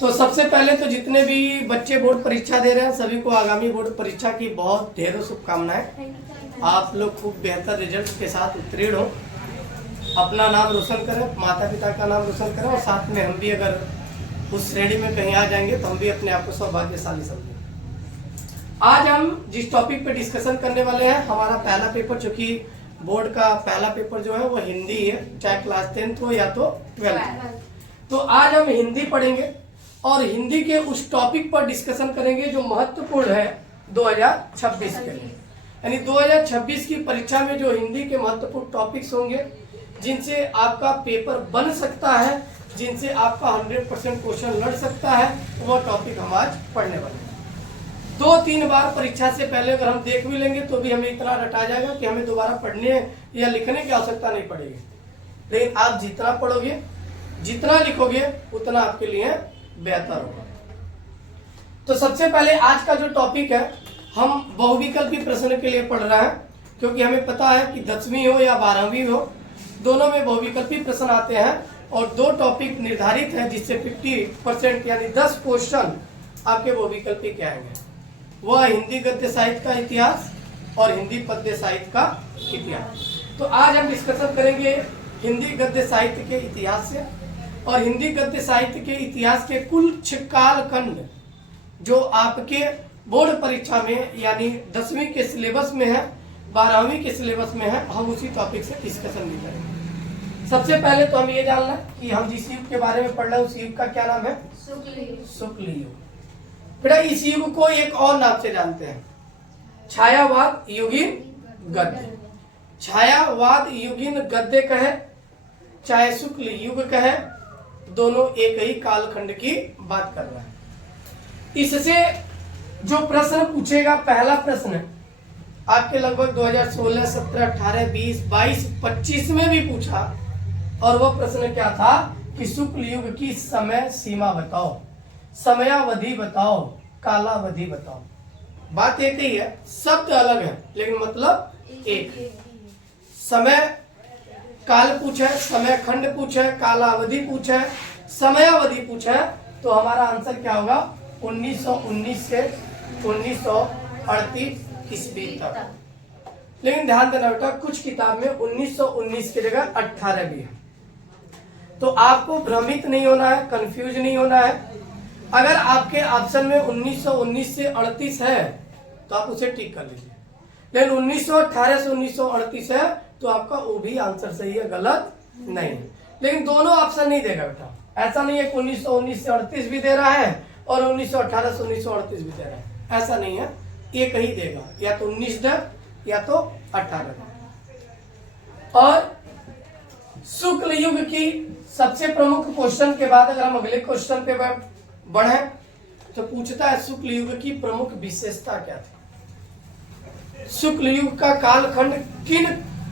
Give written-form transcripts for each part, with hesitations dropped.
तो सबसे पहले तो जितने भी बच्चे बोर्ड परीक्षा दे रहे हैं सभी को आगामी बोर्ड परीक्षा की बहुत ढेरों शुभकामनाएं। आप लोग खूब बेहतर रिजल्ट के साथ उत्तीर्ण हो, अपना नाम रोशन करें, माता पिता का नाम रोशन करें और साथ में हम भी अगर उस श्रेणी में कहीं आ जाएंगे तो हम भी अपने आप को सौभाग्यशाली समझेंगे। आज हम जिस टॉपिक पे डिस्कशन करने वाले हैं, हमारा पहला पेपर, चूंकि बोर्ड का पहला पेपर जो है वो हिंदी है, चाहे क्लास 10th हो या तो 12th। तो आज हम हिंदी पढ़ेंगे और हिंदी के उस टॉपिक पर डिस्कशन करेंगे जो महत्वपूर्ण है 2026 के लिए। यानी 2026 की परीक्षा में जो हिंदी के महत्वपूर्ण टॉपिक्स होंगे, जिनसे आपका पेपर बन सकता है, जिनसे आपका 100% क्वेश्चन लड़ सकता है, वो टॉपिक हम आज पढ़ने वाले हैं। 2-3 बार परीक्षा से पहले अगर हम देख भी लेंगे तो भी हमें इतना रटा जाएगा कि हमें दोबारा पढ़ने या लिखने की आवश्यकता नहीं पड़ेगी। लेकिन आप जितना पढ़ोगे, जितना लिखोगे, उतना आपके लिए बेहतर होगा। तो सबसे पहले आज का जो टॉपिक है, हम बहुविकल्पी प्रश्न के लिए पढ़ रहे हैं, क्योंकि हमें पता है कि 10वीं हो या 12वीं हो, दोनों में बहुविकल्पी प्रश्न आते हैं और 2 टॉपिक निर्धारित है जिससे 50% यानी 10 क्वेश्चन आपके बहुविकल्पी के आएंगे। वह हिंदी गद्य साहित्य का इतिहास और हिंदी पद्य साहित्य का इतिहास। तो आज हम डिस्कशन करेंगे हिंदी गद्य साहित्य के इतिहास से और हिंदी गद्य साहित्य के इतिहास के कुल कालखंड जो आपके बोर्ड परीक्षा में यानी 10वीं के सिलेबस में है, 12वीं के सिलेबस में है, हम उसी टॉपिक से डिस्कशन भी करेंगे। सबसे पहले तो हम ये जानना है कि हम जिस युग के बारे में पढ़ रहे हैं उस युग का क्या नाम है? शुक्ल युग। फिर इस युग को एक और नाम से जानते हैं, छायावाद युगीन गद्य। छायावाद युगीन गद्य कहे चाहे शुक्ल युग कहे, दोनों एक ही कालखंड की बात कर रहा है। इससे जो प्रश्न पूछेगा, पहला प्रश्न आपके लगभग 2016, 17, 18, 20, 22, 25 में भी पूछा और वो प्रश्न क्या था कि शुक्ल युग की समय सीमा बताओ, समयावधि बताओ, कालावधि बताओ। बात एक ही है, शब्द अलग है लेकिन मतलब एक है। समय काल पूछे, समय खंड पूछे, कालावधि पूछे, समयावधि पूछे, तो हमारा आंसर क्या होगा? 1919 से 1938 ईस्वी तक। लेकिन ध्यान देना बेटा, कुछ किताब में 1919 की जगह 18 भी है, तो आपको भ्रमित नहीं होना है, कंफ्यूज नहीं होना है। अगर आपके ऑप्शन में 1919 से 38 है तो आप उसे टिक कर लीजिए, लेकिन 1918 से 1938 है तो आपका वो भी आंसर सही है, गलत नहीं। लेकिन दोनों ऑप्शन नहीं देगा बेटा, ऐसा नहीं है कि 1919 से 38 भी दे रहा है और 1918 से 1938 भी दे रहा है, ऐसा नहीं है। एक ही देगा, या तो 19 दे या तो 18 दे। और शुक्ल युग की सबसे प्रमुख क्वेश्चन के बाद अगर हम अगले क्वेश्चन पे बढ़े तो पूछता है शुक्ल युग की प्रमुख विशेषता क्या थी? शुक्ल युग का कालखंड किन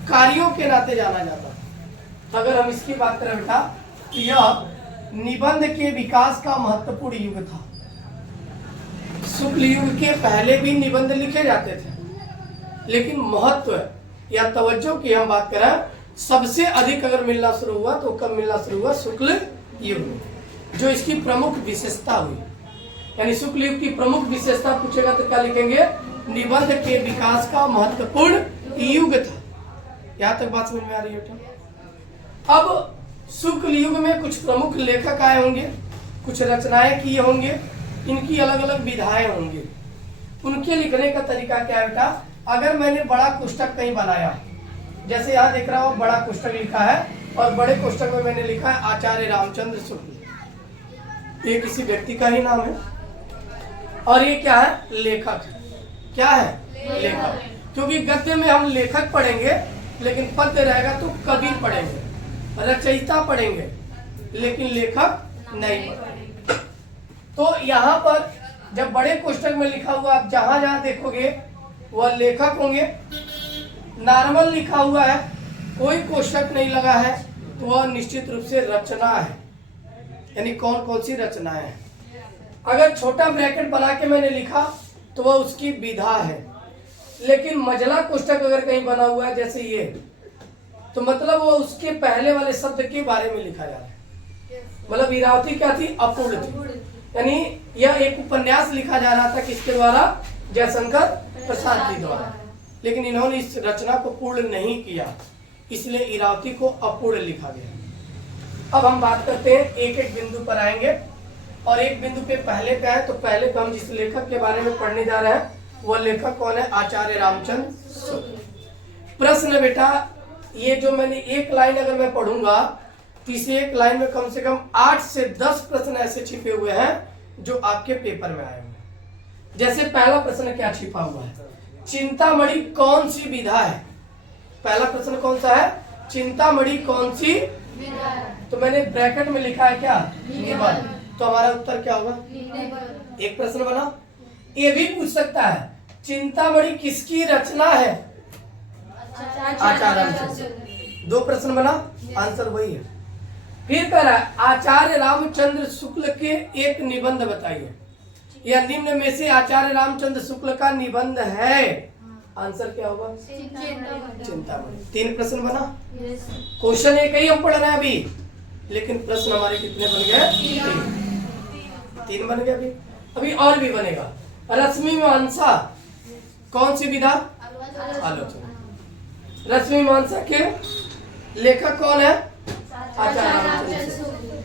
कार्यों के नाते जाना जाता है? अगर हम इसकी बात करें बेटा, तो यह निबंध के विकास का महत्वपूर्ण युग था। शुक्ल युग के पहले भी निबंध लिखे जाते थे, लेकिन महत्व या तवज्जो की हम बात करें, सबसे अधिक अगर मिलना शुरू हुआ तो कब मिलना शुरू हुआ? शुक्ल युग में। जो इसकी प्रमुख विशेषता हुई, यानी शुक्ल युग की प्रमुख विशेषता पूछेगा तो क्या लिखेंगे? निबंध के विकास का महत्वपूर्ण युग था। यहाँ तक बात समझ में आ रही है बेटा? अब शुक्ल युग में कुछ प्रमुख लेखक आए होंगे, कुछ रचनाएं किए होंगे, इनकी अलग अलग विधाएं होंगी। उनके लिखने का तरीका क्या है बेटा? अगर मैंने बड़ा पुस्तक कहीं बनाया, जैसे यहाँ देख रहा हूँ बड़ा पुस्तक लिखा है और बड़े पुस्तक में मैंने लिखा है आचार्य रामचंद्र शुक्ल, ये किसी व्यक्ति का ही नाम है और ये क्या है? लेखक। क्या है? लेखक। क्योंकि गद्य में हम लेखक पढ़ेंगे, लेकिन पद्य रहेगा तो कवि पढ़ेंगे, रचयिता पढ़ेंगे, लेकिन लेखक नहीं पढ़ेंगे। तो यहाँ पर जब बड़े कोष्ठक में लिखा हुआ आप जहां जहां देखोगे वह लेखक होंगे। नॉर्मल लिखा हुआ है, कोई कोष्ठक नहीं लगा है, तो वह निश्चित रूप से रचना है। यानी कौन कौन सी रचनाएं हैं। अगर छोटा ब्रैकेट बना के मैंने लिखा तो वह उसकी विधा है, लेकिन मजला कोष्ठक अगर कहीं बना हुआ है जैसे ये, तो मतलब वो उसके पहले वाले शब्द के बारे में लिखा जा रहा है। मतलब इरावती क्या थी? अपूर्ण थी। यानी यह एक उपन्यास लिखा जा रहा था किसके द्वारा? जयशंकर प्रसाद जी द्वारा, लेकिन इन्होंने इस रचना को पूर्ण नहीं किया, इसलिए इरावती को अपूर्ण लिखा गया। अब हम बात करते हैं, एक एक बिंदु पर आएंगे और एक बिंदु पे पहले पे है। तो पहले पे हम जिस लेखक के बारे में पढ़ने जा रहे हैं वह लेखक कौन है? आचार्य रामचंद्र शुक्ल। प्रश्न बेटा, ये जो मैंने एक लाइन अगर मैं पढ़ूंगा तो इस एक लाइन में कम से कम 8 से 10 प्रश्न ऐसे छिपे हुए हैं जो आपके पेपर में आए होंगे। जैसे पहला प्रश्न क्या छिपा हुआ है? चिंतामणि कौन सी विधा है? पहला प्रश्न कौन सा है? चिंतामणि कौन सी विधा है? तो मैंने ब्रैकेट में लिखा है क्या? निबंध। तो हमारा उत्तर क्या होगा? एक प्रश्न बना। ये भी पूछ सकता है चिंतामणि किसकी रचना है? आचार्य रामचंद्र। 2 प्रश्न बना, आंसर वही है। फिर कह रहा है आचार्य रामचंद्र शुक्ल के एक निबंध बताइए, या निम्न में से आचार्य रामचंद्र शुक्ल का निबंध है? आंसर क्या होगा? चिंतामणि। 3 प्रश्न बना। क्वेश्चन एक ही हम पढ़ रहे हैं अभी, लेकिन प्रश्न हमारे कितने बन गए? 3 बन गए। अभी और भी बनेगा। रश्मि मीमांसा कौन सी विधा? आलोचना। रश्मि मीमांसा के लेखक कौन है? आचार्य रामचंद्र शुक्ल।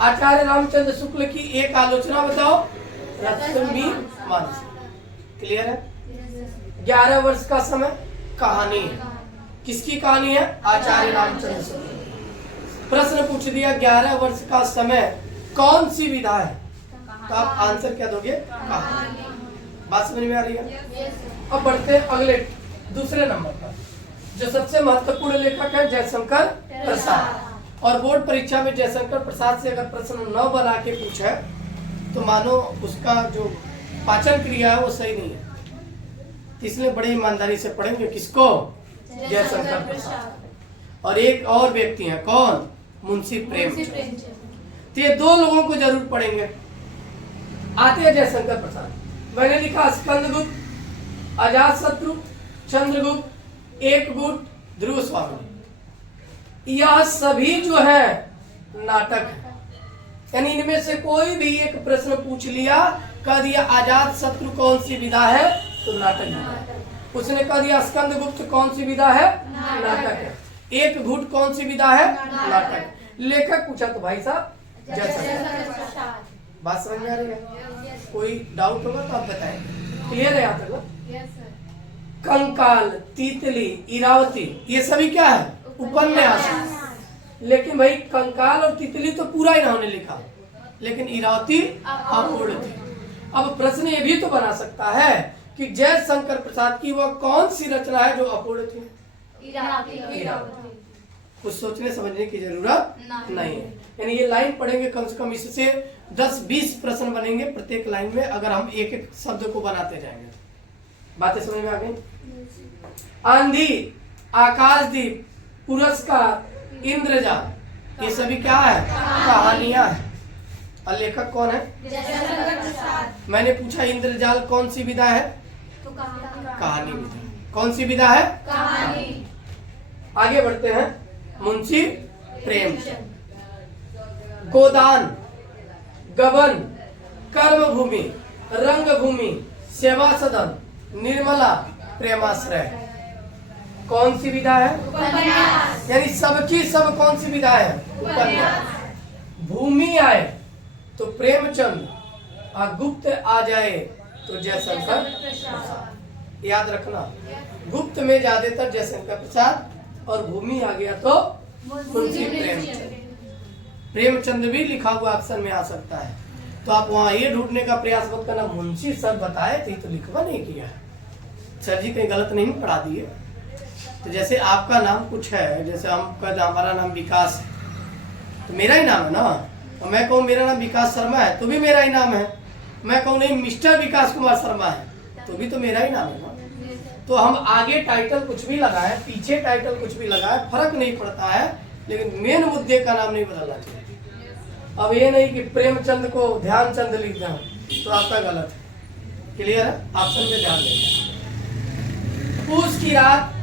आचार्य रामचंद्र शुक्ल की एक आलोचना बताओ। रश्मि मीमांसा। क्लियर है? 11 वर्ष का समय कहानी है। किसकी कहानी है? आचार्य रामचंद्र शुक्ल। प्रश्न पूछ दिया 11 वर्ष का समय कौन सी विधा है? तो आप आंसर क्या दोगे? कहानी। बात समझ में आ रही है? अब बढ़ते हैं अगले दूसरे नंबर पर। जो सबसे महत्वपूर्ण लेखक है जयशंकर प्रसाद, और बोर्ड परीक्षा में जयशंकर प्रसाद से अगर प्रश्न न बना के पूछे तो मानो उसका जो पाचन क्रिया है वो सही नहीं है। इसलिए बड़ी ईमानदारी से पढ़ेंगे किसको? जयशंकर प्रसाद। और एक और व्यक्ति है, कौन? मुंशी प्रेमचंद। तो ये 2 लोगों को जरूर पढ़ेंगे। आते हैं जयशंकर प्रसाद। मैंने लिखा स्कंदगुप्त, अजातशत्रु, चंद्रगुप्त, एकगुप्त, ध्रुव स्वामी। यह सभी जो है नाटक है, यानी इनमें से कोई भी एक प्रश्न पूछ लिया, कह दिया अजातशत्रु कौन सी विधा है? तो नाटक है। उसने कह दिया स्कंदगुप्त कौन सी विधा है? नाटक है। एकगुप्त कौन सी विधा है? नाटक। लेखक पूछा तो भाई साहब जयशंकर प्रसाद। बात समझ में आ रही है? कोई डाउट होगा तो आप बताएं। क्लियर है यहाँ तक? कंकाल, तीतली, इरावती, ये सभी क्या है? उपन्यास। लेकिन भाई कंकाल और तितली तो पूरा इन्होंने लिखा, लेकिन इरावती अपूर्ण थी। अब प्रश्न ये भी तो बना सकता है कि जयशंकर प्रसाद की वह कौन सी रचना है जो अपूर्ण थी? इरावती। कुछ सोचने समझने की जरूरत नहीं है। यानी ये लाइन पढ़ेंगे कम से कम इससे 10-20 प्रश्न बनेंगे प्रत्येक लाइन में, अगर हम एक एक शब्द को बनाते जाएंगे। बातें समझ में आ गई? आंधी, आकाशदीप, पुरस्कार, इंद्रजाल, ये सभी क्या है? कहानियां है। और लेखक कौन है? मैंने पूछा इंद्रजाल कौन सी विधा है? तो कहानी विधा। कौन सी विधा है? कहानी। आगे बढ़ते हैं। मुंशी प्रेमचंद। गोदान, गबन, कर्मभूमि, रंगभूमि, सेवा सदन, निर्मला, प्रेमाश्रय, कौन सी विधा है? उपन्यास। यानी सबकी सब कौन सी विधा है? उपन्यास। भूमि आए तो प्रेमचंद, और गुप्त आ जाए तो जयशंकर प्रसाद। याद रखना, गुप्त में ज्यादातर जयशंकर प्रसाद और भूमि आ गया तो मुंशी प्रेमचंद। प्रेमचंद भी लिखा हुआ ऑप्शन में आ सकता है, तो आप वहाँ ये ढूंढने का प्रयास मत करना मुंशी सर बताए थे तो लिखवा नहीं किया है, सर जी कहीं गलत नहीं पढ़ा दिए। तो जैसे आपका नाम कुछ है, जैसे हम कहते हमारा नाम विकास है तो मेरा ही नाम है ना, तो मैं कहूँ मेरा नाम विकास शर्मा है तो भी मेरा ही नाम है। मैं कहूँ नहीं मिस्टर विकास कुमार शर्मा है तो भी तो मेरा ही नाम है ना। तो हम आगे टाइटल कुछ भी लगाए, पीछे टाइटल कुछ भी लगाए, फर्क नहीं पड़ता है, लेकिन मेन मुद्दे का नाम नहीं बदलना चाहिए। अब ये नहीं कि प्रेमचंद को ध्यानचंद लिख दें तो आपका गलत है। क्लियर है? ऑप्शन में ध्यान दें। पूस की रात,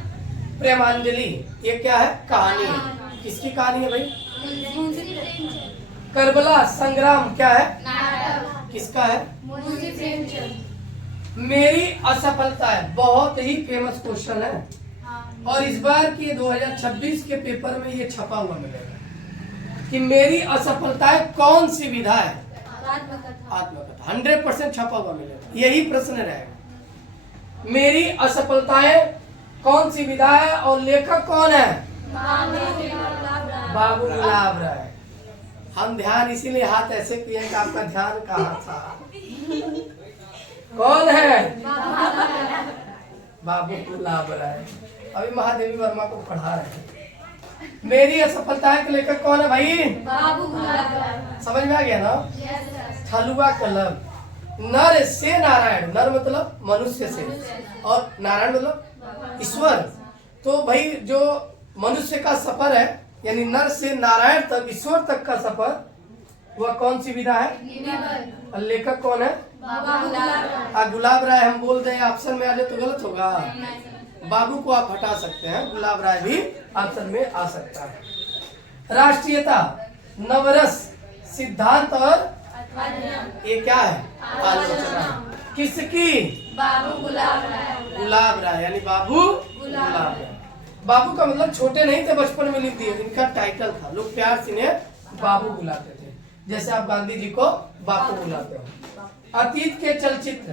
प्रेमांजलि, ये क्या है? कहानी है। किसकी कहानी है भाई? करबला संग्राम क्या है? नाटक। किसका है? मुंशी प्रेमचंद। मेरी असफलता है, बहुत ही फेमस क्वेश्चन है और इस बार के 2026 के पेपर में ये छपा हुआ मिलेगा कि मेरी असफलताएं कौन सी विधा है? आत्मकथा। 100% छपा हुआ मिलेगा, यही प्रश्न रहेगा। मेरी असफलताएं कौन सी विधा है और लेखक कौन है? बाबू गुलाब राय। हम ध्यान इसीलिए हाथ ऐसे किए कि आपका ध्यान कहाँ था। कौन है? बाबू गुलाब राय। अभी महादेवी वर्मा को पढ़ा रहे हैं। मेरी असफलता के लेखक कौन है भाई? बाबू गुलाब राय। समझ में आ गया ना? थलुआ कलम। नर से नारायण, नर मतलब मनुष्य से और नारायण मतलब ईश्वर। तो भाई जो मनुष्य का सफर है यानी नर से नारायण तक, ईश्वर तक का सफर, वह कौन सी विधा है? और लेखक कौन है? गुलाब राय। हम बोल दें ऑप्शन में आ जाए तो गलत होगा। बाबू को आप हटा सकते हैं, गुलाब राय भी ऑप्शन में आ सकता है। राष्ट्रीयता, नवरस, सिद्धांत और ये क्या है? आलोचना। किसकी? बाबू गुलाब राय। गुलाब राय यानी बाबू गुलाब राय। बाबू का मतलब छोटे नहीं थे, बचपन में लिख दिए, इनका टाइटल था। लोग प्यार से इन्हें बाबू बुलाते थे, जैसे आप गांधी जी को बापू बुलाते हो। अतीत के चलचित्र,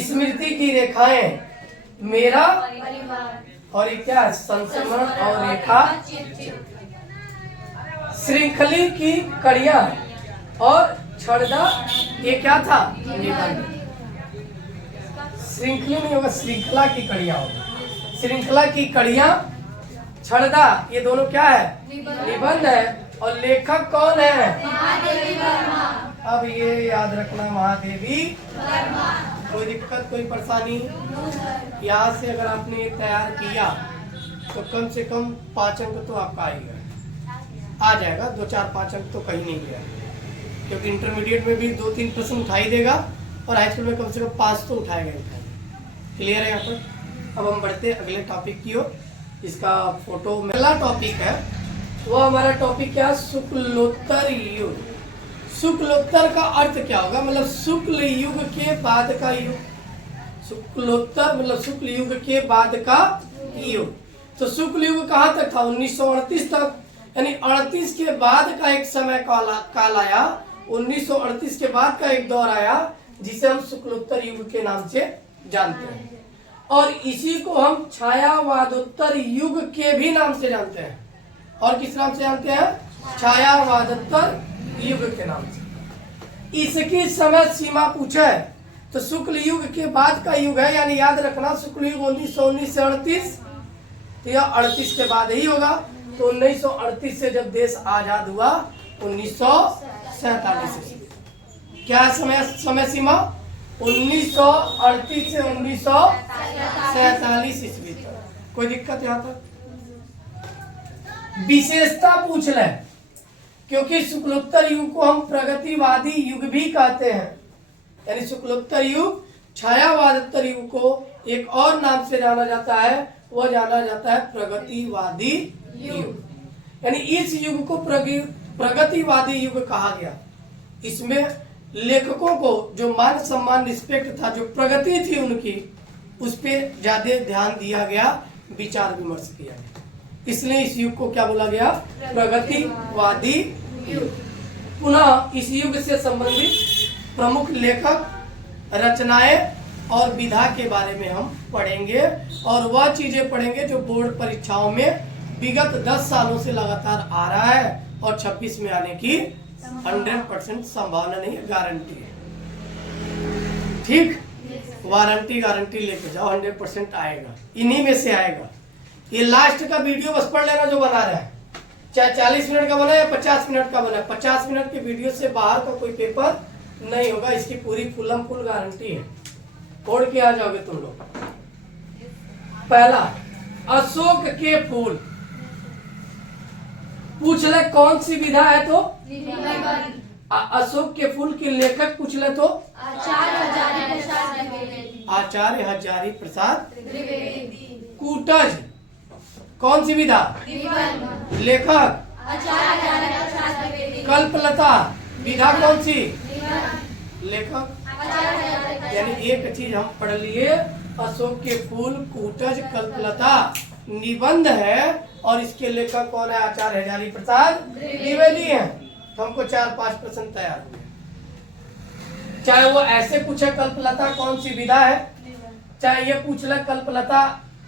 स्मृति की रेखाएं, मेरा और ये क्या है? संस्मरण और रेखा, श्रृंखली की कड़ियां और छड़दा, ये क्या था? निबंध। श्रृंखली नहीं होगा, श्रृंखला की कड़ियां होगा। श्रृंखला की कड़ियां, छड़दा, ये दोनों क्या है? निबंध है। और लेखक कौन है? महादेवी वर्मा। अब ये याद रखना, महादेवी वर्मा। कोई दिक्कत, कोई परेशानी? यहाँ से अगर आपने तैयार किया तो कम से कम 5 अंक तो आपका आ जाएगा। 2, 4, 5 अंक तो कहीं नहीं गया, क्योंकि इंटरमीडिएट में भी 2-3 प्रश्न उठाई देगा और हाई स्कूल में कम से कम 5 तो उठाएगा। क्लियर है यहाँ पर? अब हम बढ़ते अगले टॉपिक की ओर। इसका फोटो में अगला टॉपिक है, वो हमारा टॉपिक क्या? शुक्लोत्तर युग। शुक्लोत्तर का अर्थ क्या होगा? मतलब शुक्ल युग के बाद का युग। शुक्लोत्तर मतलब शुक्ल युग के बाद का युग। तो शुक्ल युग कहाँ तक था? 1938 तक, यानी 38 के बाद का एक समय काल आया। 1938 के बाद का एक दौर आया जिसे हम शुक्लोत्तर युग के नाम से जानते हैं, और इसी को हम छायावादोत्तर युग के भी नाम से जानते हैं। और किस नाम से जानते हैं? छायावादोत्तर युग के नाम से। इसकी समय सीमा पूछे तो शुक्ल युग के बाद का युग है, यानी याद रखना शुक्ल युग 1919 से 38, तो यह 38 के बाद ही होगा। तो 1938 से जब देश आजाद हुआ 1947 से। क्या समय सीमा? 1938 से 1947 ईस्वी तक। कोई दिक्कत यहाँ तक? विशेषता पूछ ले, क्योंकि शुक्लोत्तर युग को हम प्रगतिवादी युग भी कहते हैं। यानी शुक्लोत्तर युग छायावादोत्तर युग को एक और नाम से जाना जाता है, वह जाना जाता है प्रगतिवादी युग। यानी इस युग को प्रगतिवादी युग कहा गया। इसमें लेखकों को जो मान सम्मान रिस्पेक्ट था, जो प्रगति थी उनकी, उस पर ज्यादा ध्यान दिया गया, विचार विमर्श किया गया। इसलिए इस युग को क्या बोला गया? प्रगतिवादी युग। पुनः इस युग से संबंधित प्रमुख लेखक, रचनाएं और विधा के बारे में हम पढ़ेंगे, और वह चीजें पढ़ेंगे जो बोर्ड परीक्षाओं में विगत 10 सालों से लगातार आ रहा है और 26 में आने की 100% संभावना नहीं है, गारंटी है। ठीक, गारंटी लेके जाओ, 100% आएगा, इन्हीं में से आएगा। ये लास्ट का वीडियो बस पढ़ लेना जो बना रहा है, चाहे 40 मिनट का बना या 50 मिनट का बना। 50 मिनट के वीडियो से बाहर का कोई पेपर नहीं होगा, इसकी पूरी फुल गारंटी है। पढ़ के आ जाओगे तुम लोग। पहला, अशोक के फूल। पूछ ले कौन सी विधा है तो अशोक के फूल के लेखक पूछ ले तो आचार्य हजारी प्रसाद द्विवेदी। कूटज कौन सी विधा? लेखक? कल्पलता विधा कौन सी? लेखक आचार्य यानी एक चीज हम पढ़ लिए, अशोक के फूल, कूटज, कल्पलता निबंध है और इसके लेखक कौन है? आचार्य हजारी प्रसाद द्विवेदी हैं। तो हमको 4-5 प्रश्न तैयार हुए। चाहे वो ऐसे पूछे कल्पलता कौन सी विधा है, चाहे ये पूछ ले कल्पलता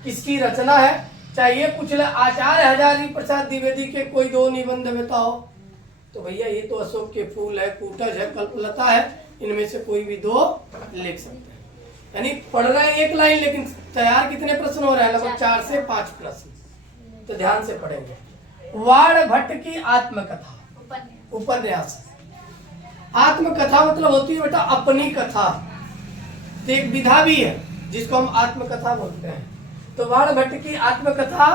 किसकी रचना है, चाहे ये पूछ ले आचार्य हजारी प्रसाद द्विवेदी के कोई 2 निबंध बताओ, तो भैया ये तो अशोक के फूल है, कूटज है, कल्पलता है, इनमें से कोई भी 2 लिख सकते हैं। यानी पढ़ रहे हैं 1 लाइन, लेकिन तैयार कितने प्रश्न हो रहे हैं? लगभग 4 से 5 प्रश्न। तो ध्यान से पढ़ेंगे। वाण भट्ट की आत्मकथा, उपन्यास। आत्मकथा मतलब होती है बेटा अपनी कथा। तो एक विधा भी है जिसको हम आत्मकथा बोलते हैं। तो वाण भट्ट की आत्मकथा,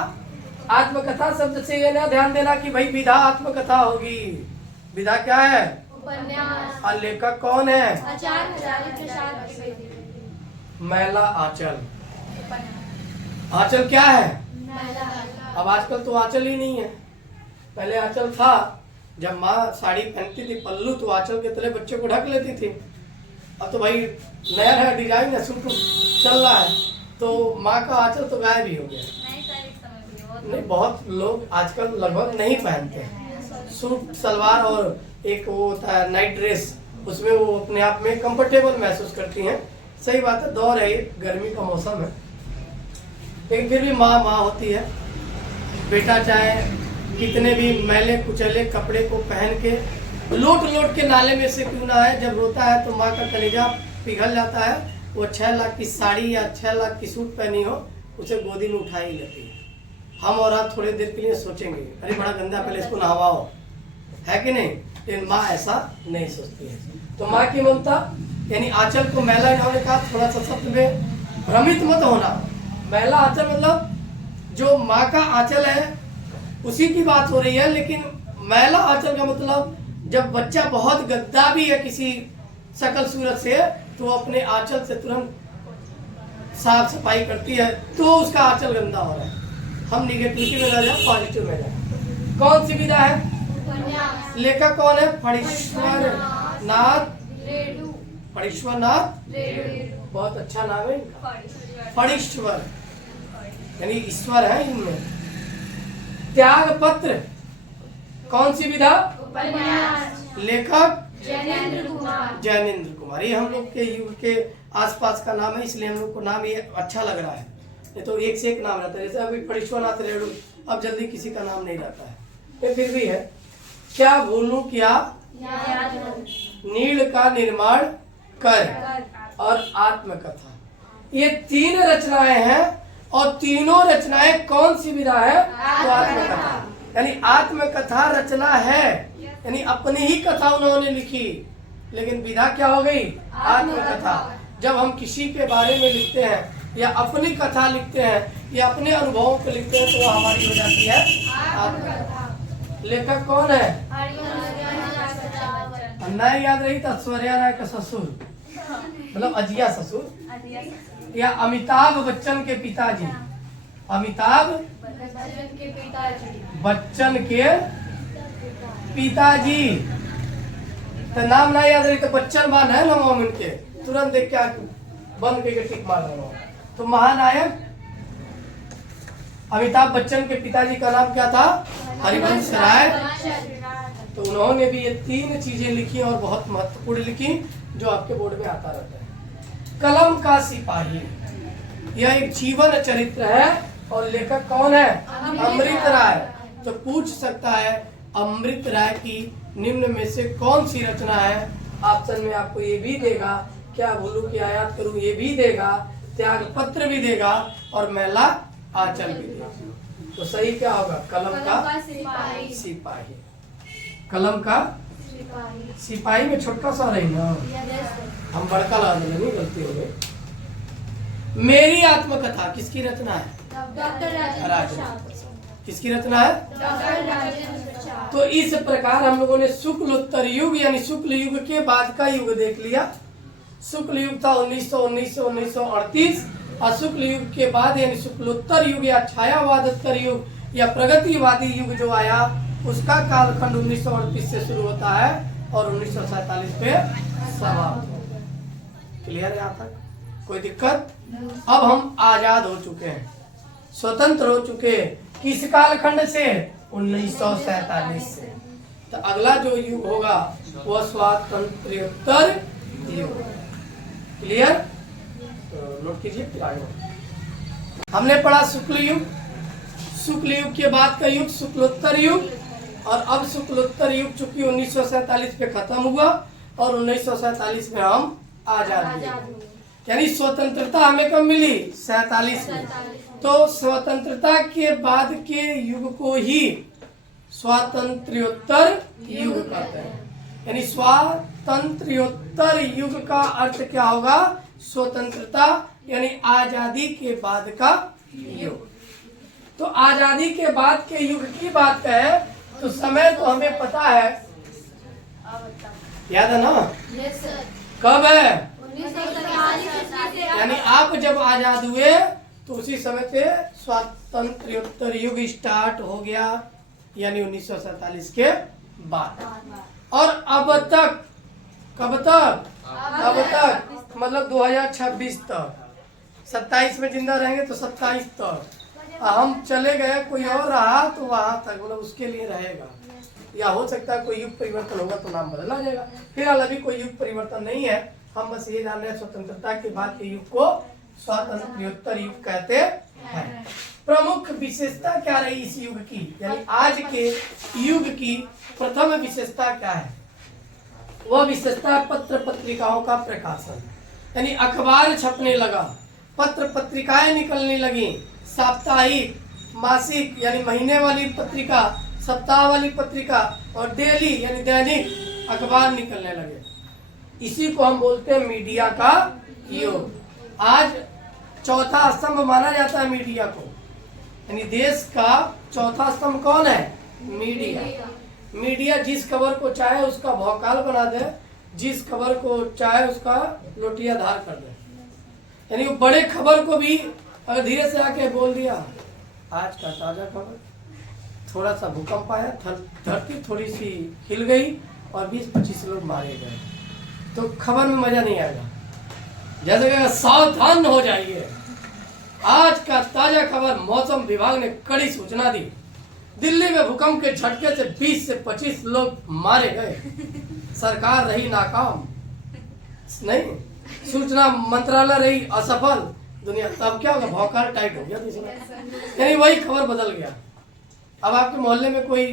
आत्मकथा शब्द से ये ना ध्यान देना कि भाई विधा आत्मकथा होगी। विधा क्या है? उपन्यास। और लेखक कौन है? आचार्य हजारी प्रसाद द्विवेदी। मैला आंचल। आंचल क्या है? मैला। अब आजकल तो आंचल ही नहीं है। पहले आंचल था, जब माँ साड़ी पहनती थी पल्लू तो आंचल के तले बच्चे को ढक लेती थी। अब तो भाई नया नया डिजाइन है, सूट चल रहा है, तो माँ का आंचल तो गायब ही हो गया। नहीं, बहुत लोग आजकल लगभग नहीं पहनते हैं। सूट सलवार और एक वो होता है नाइट ड्रेस, उसमें वो अपने आप में कंफर्टेबल महसूस करती हैं। सही बात है, दौर है, गर्मी का मौसम है, लेकिन फिर भी माँ माँ होती है। बेटा चाहे कितने भी मैले कुचले कपड़े को पहन के लोट लोट के नाले में से क्यों ना है, जब रोता है तो माँ का कलेजा पिघल जाता है। वो 6 लाख की साड़ी या 6 लाख की सूट पहनी हो, उसे गोदी में उठा ही लेती है। हम और आप थोड़ी देर के लिए सोचेंगे अरे बड़ा गंदा, पहले इसको नहवाओ, है कि नहीं? लेकिन माँ ऐसा नहीं सोचती है। तो माँ की ममता यानी आंचल को मैला इन्होंने कहा, थोड़ा सा शब्द में भ्रमित मत होना। मैला आंचल मतलब जो माँ का आंचल है उसी की बात हो रही है, लेकिन मैला आंचल का मतलब जब बच्चा बहुत गद्दा भी है किसी शकल सूरत से, तो वो अपने आंचल से तुरंत साफ सफाई करती है, तो उसका आंचल गंदा हो रहा है। हम निगेटिविटी में ना जाए, पॉजिटिव में जाए। कौन सी विधा है? उपन्यास। लेखक कौन है? फणीश्वर नाथ। रेणु। फणीश्वर नाथ, रेणु। बहुत अच्छा नाम है इनका। फणीश्वर यानी ईश्वर है इनमें। त्याग पत्र कौन सी विधा? उपन्यास। लेखक जैनेंद्र कुमार। जैनेंद्र कुमार। ये हम लोग के युग के आसपास का नाम है, इसलिए हम लोग को नाम ये अच्छा लग रहा है। ये तो एक से एक नाम रहता है, जैसे अभी फणीश्वरनाथ रेणु, अब जल्दी किसी का नाम नहीं रहता है, ये फिर भी है। क्या भूलूं क्या, नील का निर्माण कर, और आत्मकथा। ये 3 रचनाएं हैं, और तीनों रचनाएं कौन सी विधा है? तो आत्मकथा। यानी आत्मकथा रचना है, यानी अपनी ही कथा उन्होंने लिखी, लेकिन विधा क्या हो गई? आत्मकथा। जब हम किसी के बारे में लिखते हैं या अपनी कथा लिखते हैं या अपने अनुभवों को लिखते हैं, तो वो हमारी हो जाती है आत्मकथा। लेखक कौन है? नहीं याद रही तो ऐश्वर्या राय का ससुर, मतलब अजिया ससुर, या अमिताभ बच्चन के पिताजी। अमिताभ बच्चन के पिताजी। तो नाम ना याद रही तो बच्चन बान है ना मोमिन के, तुरंत देख के बंद करके टिक मार रहा हूँ। तो महानायक अमिताभ बच्चन के पिताजी का नाम क्या था? हरिवंश राय। तो उन्होंने भी ये 3 चीजें लिखी और बहुत महत्वपूर्ण लिखी, जो आपके बोर्ड में आता रहता है। कलम का सिपाही, यह एक जीवन चरित्र है, और लेखक कौन है? अमृत राय। तो पूछ सकता है अमृत राय की निम्न में से कौन सी रचना है? ऑप्शन में आपको ये भी देगा, क्या भूलूं क्या याद करूं ये भी देगा, त्याग पत्र भी देगा, और मैला आंचल भी देगा। तो सही क्या होगा? कलम का सिपाही। कलम का सिपाही में छोटा सा रही ना, हम बड़का ला देंगे, नहीं गलती हो गई। मेरी आत्मकथा किसकी रचना है? डॉक्टर राजेंद्र। किसकी रचना है? प्रसाद। तो इस प्रकार हम लोगों ने शुक्लोत्तर युग यानी शुक्ल युग के बाद का युग देख लिया। शुक्ल युग था 1919 से 1938, और शुक्ल युग के बाद यानी शुक्लोत्तर युग या छायावादोत्तर युग या प्रगतिवादी युग जो आया, उसका कालखंड 1938 से शुरू होता है और 1947 पे समाप्त हो गया। क्लियर है यहाँ तक? कोई दिक्कत? अब हम आजाद हो चुके हैं, स्वतंत्र हो चुके हैं। किस कालखंड से? 1947 से। तो अगला जो युग होगा वह स्वातंत्र्योत्तर युग। क्लियर? तो नोट कीजिए फिर आगे। हमने पढ़ा शुक्ल युग, शुक्ल युग के बाद का युग शुक्लोत्तर युग, और अब शुक्लोत्तर युग चूंकि 1947 पे खत्म हुआ और 1947 में हम आजाद हुए। यानी स्वतंत्रता हमें कब मिली? 47 में। तो स्वतंत्रता के बाद के युग को ही स्वातंत्र्योत्तर युग कहते हैं। यानी स्वातंत्र्योत्तर युग का अर्थ क्या होगा? स्वतंत्रता यानी आजादी के बाद का युग। तो आजादी के बाद के युग की बात है तो समय तो हमें पता है, याद है ना? कब है? 1947 यानी आप जब आजाद हुए तो उसी समय से स्वातंत्र्योत्तर युग स्टार्ट हो गया, यानी 1947 के बाद। और अब तक, कब तक? अब तक मतलब 2026 तक। 27 में जिंदा रहेंगे तो 27 तक। हम चले गए, कोई और रहा तो वहां तक, मतलब उसके लिए रहेगा। या हो सकता है कोई युग परिवर्तन होगा तो नाम बदला जाएगा। फिलहाल अभी कोई युग परिवर्तन नहीं है, हम बस ये जान रहे हैं स्वतंत्रता के बाद के युग को स्वातंत्र्योत्तर युग कहते हैं। प्रमुख विशेषता क्या रही इस युग की? यानी आज के युग की प्रथम विशेषता क्या है? वह विशेषता है पत्र पत्रिकाओं का प्रकाशन। यानी अखबार छपने लगा, पत्र पत्रिकाएं निकलने लगी, साप्ताहिक, मासिक यानी महीने वाली पत्रिका, सप्ताह वाली पत्रिका और डेली यानी दैनिक अखबार निकलने लगे। इसी को हम बोलते हैं मीडिया का युग। आज चौथा स्तंभ माना जाता है मीडिया को, यानी देश का चौथा स्तंभ कौन है? मीडिया। मीडिया जिस खबर को चाहे उसका भौकाल बना दे, जिस खबर को चाहे उसका लोटिया धार कर दे। यानी बड़े खबर को भी अगर धीरे से आके बोल दिया, आज का ताजा खबर, थोड़ा सा भूकंप आया, धरती थोड़ी सी हिल गई और 20-25 लोग मारे गए, तो खबर में मजा नहीं आएगा। जैसे कि सावधान हो जाइए, आज का ताजा खबर, मौसम विभाग ने कड़ी सूचना दी, दिल्ली में भूकंप के झटके से 20 से 25 लोग मारे गए, सरकार रही नाकाम, नहीं सूचना मंत्रालय रही असफल, दुनिया। तब क्या होगा? भौकाल टाइट हो गया दूसरा, यानी वही खबर बदल गया। अब आपके मोहल्ले में कोई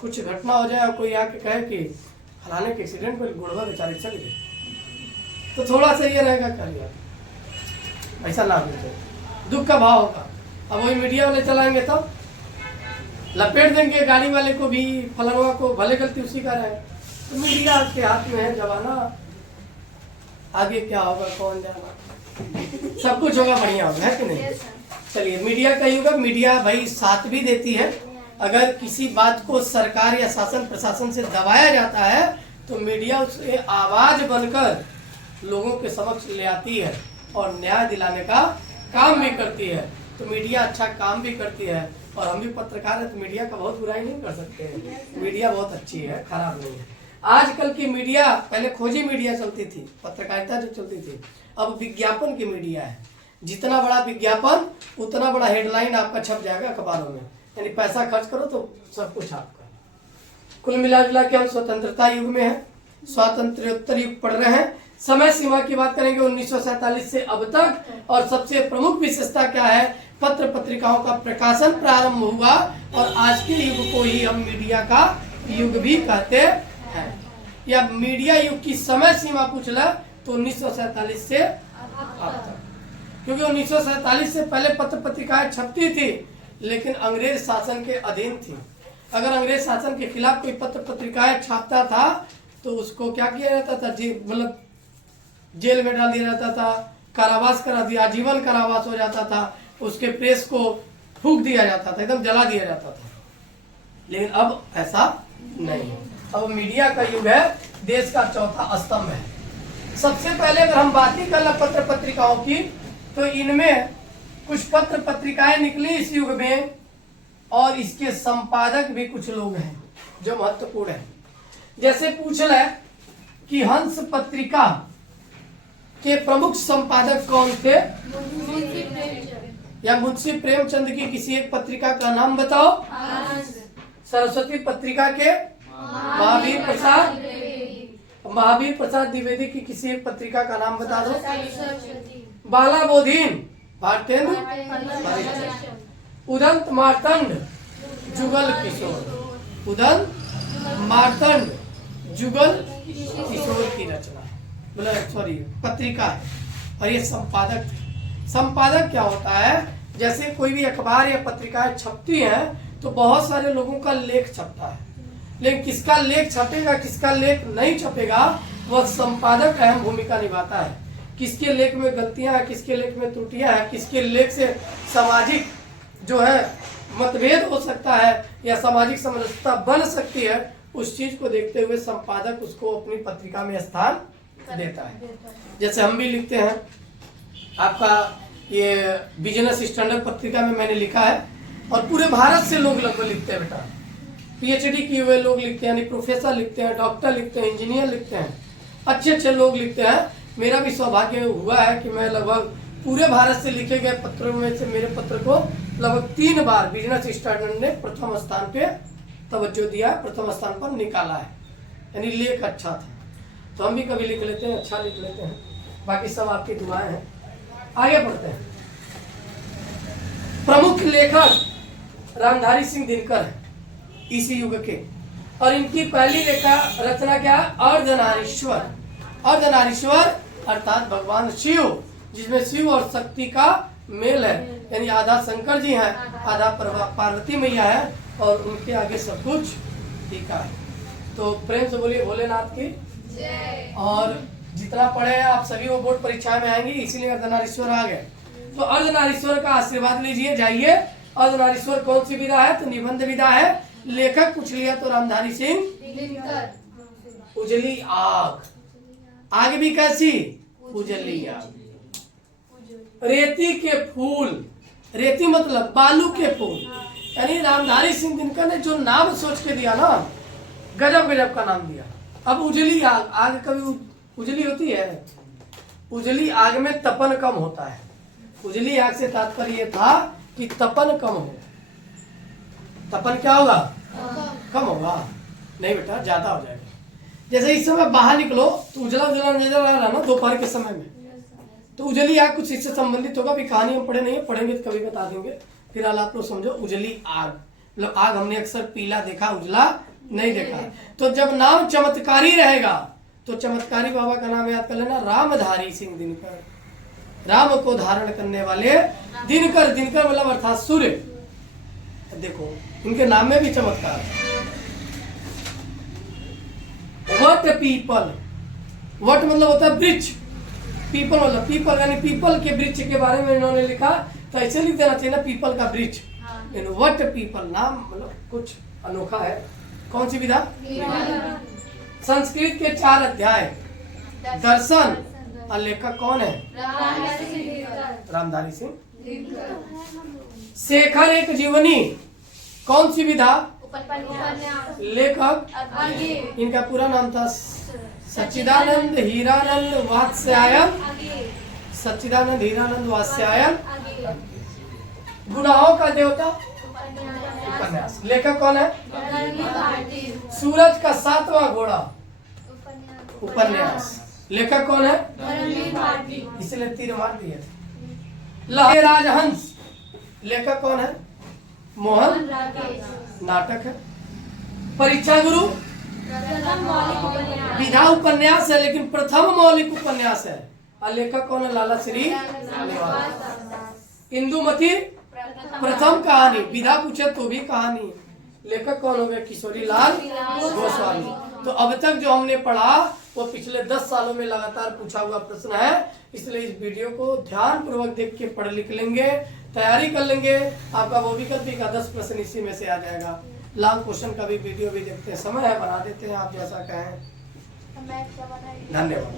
कुछ घटना हो जाए और कोई आके कहे कि फलाने के एक्सीडेंट में गुड़वा बेचारे चल गए, तो थोड़ा सा ये रहेगा, कर लिया, ऐसा ना हो, दुख का भाव होगा। अब वही मीडिया वाले चलाएंगे तो लपेट देंगे गाड़ी वाले को भी, फलनवा को, भले गलती उसी का रहे। तो मीडिया के हाथ में है जमाना, आगे क्या होगा कौन जाना, सब कुछ होगा बढ़िया होगा, है कि नहीं? चलिए, मीडिया का युग। मीडिया भाई साथ भी देती है, अगर किसी बात को सरकार या शासन प्रशासन से दबाया जाता है तो मीडिया उसे आवाज बनकर लोगों के समक्ष ले आती है और न्याय दिलाने का काम भी करती है। तो मीडिया अच्छा काम भी करती है, और हम भी पत्रकार हैं तो मीडिया का बहुत बुराई नहीं कर सकते हैं। मीडिया बहुत अच्छी है, खराब नहीं है। आजकल की मीडिया, पहले खोजी मीडिया चलती थी, पत्रकारिता जो चलती थी, अब विज्ञापन की मीडिया है। जितना बड़ा विज्ञापन उतना बड़ा हेडलाइन आपका छप जाएगा अखबारों में, यानी पैसा खर्च करो तो सब कुछ आपका। कुल मिला जुला के हम स्वतंत्रता युग में हैं, स्वातंत्र्योत्तर युग पढ़ रहे हैं। समय सीमा की बात करेंगे 1947 से अब तक, और सबसे प्रमुख विशेषता क्या है? पत्र पत्रिकाओं का प्रकाशन प्रारंभ हुआ, और आज के युग को ही हम मीडिया का युग भी कहते हैं। या मीडिया युग की समय सीमा पूछ ला तो 1947 से अब तक, क्योंकि 1947 से पहले पत्र पत्रिकाएं छपती थी लेकिन अंग्रेज शासन के अधीन थी। अगर अंग्रेज शासन के खिलाफ कोई पत्र पत्रिकाएं छापता था तो उसको क्या किया जाता था? मतलब जेल में डाल दिया जाता था, कारावास करा दिया, आजीवन कारावास हो जाता था, उसके प्रेस को फूंक दिया जाता था, एकदम जला दिया जाता था। लेकिन अब ऐसा नहीं है, अब मीडिया का युग है, देश का चौथा स्तंभ है। सबसे पहले अगर हम बात ही कर पत्र पत्रिकाओं की, तो इनमें कुछ पत्र पत्रिकाएं निकली इस युग में, और इसके संपादक भी कुछ लोग हैं जो महत्वपूर्ण है। जैसे पूछ ले कि हंस पत्रिका के प्रमुख संपादक कौन थे? या मुंशी प्रेमचंद की किसी एक पत्रिका का नाम बताओ। सरस्वती पत्रिका के महावीर प्रसाद द्विवेदी की किसी एक पत्रिका का नाम बता दो। बाला बोधिन भारतेंद्र, उदंत मार्तंड जुगल किशोर, उदंत मार्तंड जुगल किशोर की रचना है, बोला सॉरी पत्रिका है। और ये संपादक थे। संपादक क्या होता है? जैसे कोई भी अखबार या पत्रिकाएं छपती हैं तो बहुत सारे लोगों का लेख छपता है, लेकिन किसका लेख छपेगा किसका लेख नहीं छपेगा वह संपादक अहम भूमिका निभाता है। किसके लेख में गलतियां हैं, किसके लेख में त्रुटियां हैं, किसके लेख से सामाजिक जो है मतभेद हो सकता है या सामाजिक समरसता बन सकती है, उस चीज को देखते हुए संपादक उसको अपनी पत्रिका में स्थान देता है। जैसे हम भी लिखते हैं, आपका ये बिजनेस स्टैंडर्ड पत्रिका में मैंने लिखा है और पूरे भारत से लोग लगभग लिखते हैं बेटा। पीएचडी किए हुए लोग लिखते हैं, यानी प्रोफेसर लिखते हैं, डॉक्टर लिखते हैं, इंजीनियर लिखते हैं, अच्छे अच्छे लोग लिखते हैं। मेरा भी सौभाग्य हुआ है कि मैं लगभग पूरे भारत से लिखे गए पत्रों में से मेरे पत्र को लगभग 3 बार बिजनेस स्टैंडर्ड ने प्रथम स्थान पे तवज्जो दिया, प्रथम स्थान पर निकाला है, यानी लेख अच्छा था। तो हम भी कभी लिख लेते हैं, अच्छा लिख लेते हैं, बाकी सब आपकी दुआएं हैं। आगे बढ़ते हैं। प्रमुख लेखक रामधारी सिंह दिनकर है इसी युग के, और इनकी पहली रचना क्या है? अर्धनारीश्वर। अर्धनारीश्वर अर्थात भगवान शिव, जिसमें शिव और शक्ति का मेल है, यानी आधा शंकर जी हैं, आधा पार्वती मैया है और उनके आगे सब कुछ टीका है। तो प्रेम से बोलिए भोलेनाथ की जय। और जितना पढ़े हैं आप सभी वो बोर्ड परीक्षा में आएंगे, इसीलिए अर्धनारीश्वर आ गए। तो अर्धनारीश्वर का आशीर्वाद लीजिए, जाइए। अर्धनारीश्वर कौन सी विधा है? तो निबंध विधा है। लेखक पूछ लिया तो रामधारी सिंह दिनकर। उजली आग, आग भी कैसी? उजली आग। रेती के फूल, रेती मतलब बालू के फूल, यानी रामधारी सिंह दिनकर ने जो नाम सोच के दिया ना, गजब गजब का नाम दिया। अब उजली आग, आग कभी उजली होती है? उजली आग में तपन कम होता है। उजली आग से तात्पर्य था कि तपन कम हो। तपन क्या होगा? कम होगा? नहीं बेटा, ज्यादा हो जाएगा। जैसे इस समय बाहर निकलो तो उजला उजला नजर आ रहा ना दोपहर के समय में, तो उजली आग कुछ इससे संबंधित होगा। भी कहानी हम पढ़े नहीं है, पढ़ेंगे तो कभी बता देंगे। फिलहाल आप लोग समझो उजली आग, मतलब आग हमने अक्सर पीला देखा, उजला नहीं देखा। तो जब नाम चमत्कारी रहेगा तो चमत्कारी बाबा का नाम याद कर लेना, रामधारी सिंह दिनकर। राम को धारण करने वाले दिनकर, दिनकर मतलब अर्थात सूर्य। देखो इनके नाम में भी चमत्कार। वट पीपल, वट मतलब होता है वृक्ष, पीपल मतलब पीपल, यानी पीपल के वृक्ष के बारे में इन्होंने लिखा, तो ऐसे लिख देना चाहिए ना, पीपल का वृक्ष। वट पीपल नाम मतलब कुछ अनोखा है। कौन सी विधा? संस्कृत के 4 अध्याय, दर्शन, और लेखक कौन है? रामधारी सिंह। शेखर एक जीवनी, कौन सी विधा? लेखक, इनका पूरा नाम था सच्चिदानंद हीरानंद वात्स्यायन। सच्चिदानंद हीरानंद वात्स्यायन। गुनाहों का देवता, उपन्यास। लेखक कौन है? सूरज का 7वां घोड़ा, उपन्यास। लेखक कौन है? इसलिए तीर मार दिए थे। लहरे राजहंस, लेखक कौन है? मोहन, नाटक है। परीक्षा गुरु, विधा उपन्यास है लेकिन प्रथम मौलिक उपन्यास है। और लेखक कौन है? लाला श्री निवास। इंदुमती प्रथम कहानी, विधा पूछे तो भी कहानी। लेखक कौन हो गए? किशोरी लाल गोस्वामी। तो अब तक जो हमने पढ़ा वो पिछले 10 सालों में लगातार पूछा हुआ प्रश्न है, इसलिए इस वीडियो को ध्यान पूर्वक देख के पढ़ लिख लेंगे, तैयारी कर लेंगे। आपका वो विकल्प का 10 प्रश्न इसी में से आ जाएगा। लॉन्ग क्वेश्चन का भी वीडियो भी देखते हैं, समय है बना देते हैं, आप जैसा कहें। धन्यवाद।